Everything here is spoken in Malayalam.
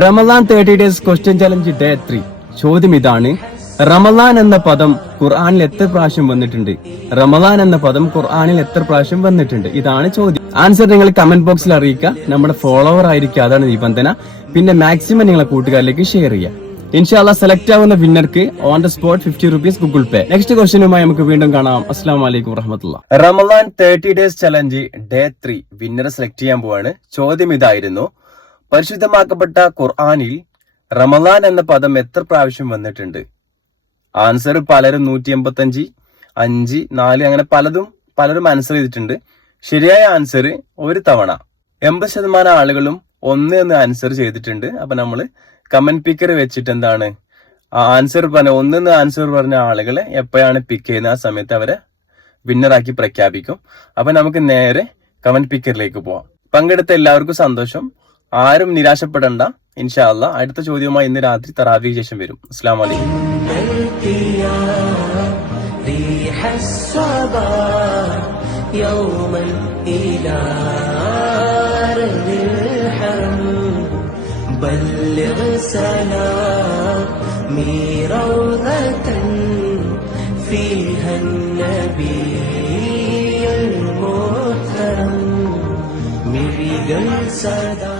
Ramadan 30 days question challenge day 3. ചോദ്യം ഇതാണ്: റമദാൻ എന്ന പദം ഖുർആനിൽ എത്ര പ്രാവശ്യം വന്നിട്ടുണ്ട്? റമദാൻ എന്ന പദം ഖുർആനിൽ എത്ര പ്രാവശ്യം വന്നിട്ടുണ്ട്? ഇതാണ് ചോദ്യം. ആൻസർ നിങ്ങൾ കമന്റ് ബോക്സിൽ അറിയിക്കുക. നമ്മുടെ ഫോളോവർ ആയിരിക്കും, അതാണ് നിബന്ധന. പിന്നെ മാക്സിമം നിങ്ങളെ കൂട്ടുകാരിലേക്ക് ഷെയർ ചെയ്യുക. ഇൻഷാല്ലാ സെലക്ട് ആവുന്ന വിന്നർക്ക് on the spot 50 rupees Google Pay. Next ക്വസ്റ്റ്യനുമായി നമുക്ക് വീണ്ടും കാണാം. അസ്സലാമു അലൈക്കും വറഹ്മത്തുള്ളാഹി. റമദാൻ 30 ഡേയ്സ് ചലഞ്ച് ഡേ 3 വിന്നറെ സെലക്ട് ചെയ്യാൻ പോവാണ്. ചോദ്യം ഇതായിരുന്നു: പരിശുദ്ധമാക്കപ്പെട്ട ഖുർആനിൽ റമദാൻ എന്ന പദം എത്ര പ്രാവശ്യം വന്നിട്ടുണ്ട്? ആൻസർ പലരും 185, 5, 4 അങ്ങനെ പലരും ആൻസർ ചെയ്തിട്ടുണ്ട്. ശരിയായ ആൻസർ ഒരു തവണ. 80% ആളുകളും 1 എന്ന് ആൻസർ ചെയ്തിട്ടുണ്ട്. അപ്പൊ നമ്മള് കമന്റ് പിക്കർ വെച്ചിട്ട് എന്താണ് ആൻസർ പറഞ്ഞ 1 എന്ന് ആൻസർ പറഞ്ഞ ആളുകളെ എപ്പോഴാണ് പിക്ക് ചെയ്യുന്ന ആ സമയത്ത് അവരെ വിന്നറാക്കി പ്രഖ്യാപിക്കും. അപ്പൊ നമുക്ക് നേരെ കമന്റ് പിക്കറിലേക്ക് പോവാം. പങ്കെടുത്ത എല്ലാവർക്കും സന്തോഷം. ആരും നിരാശപ്പെടണ്ട. ഇൻഷാ അല്ലാഹ് അടുത്ത ചോദ്യവുമായി ഇന്ന് രാത്രി തറാവീഹ് ശേഷം വരും. അസ്സലാമു അലൈക്കും. بلغ سلامي روضة فيها النبي المحترم مرقل صدى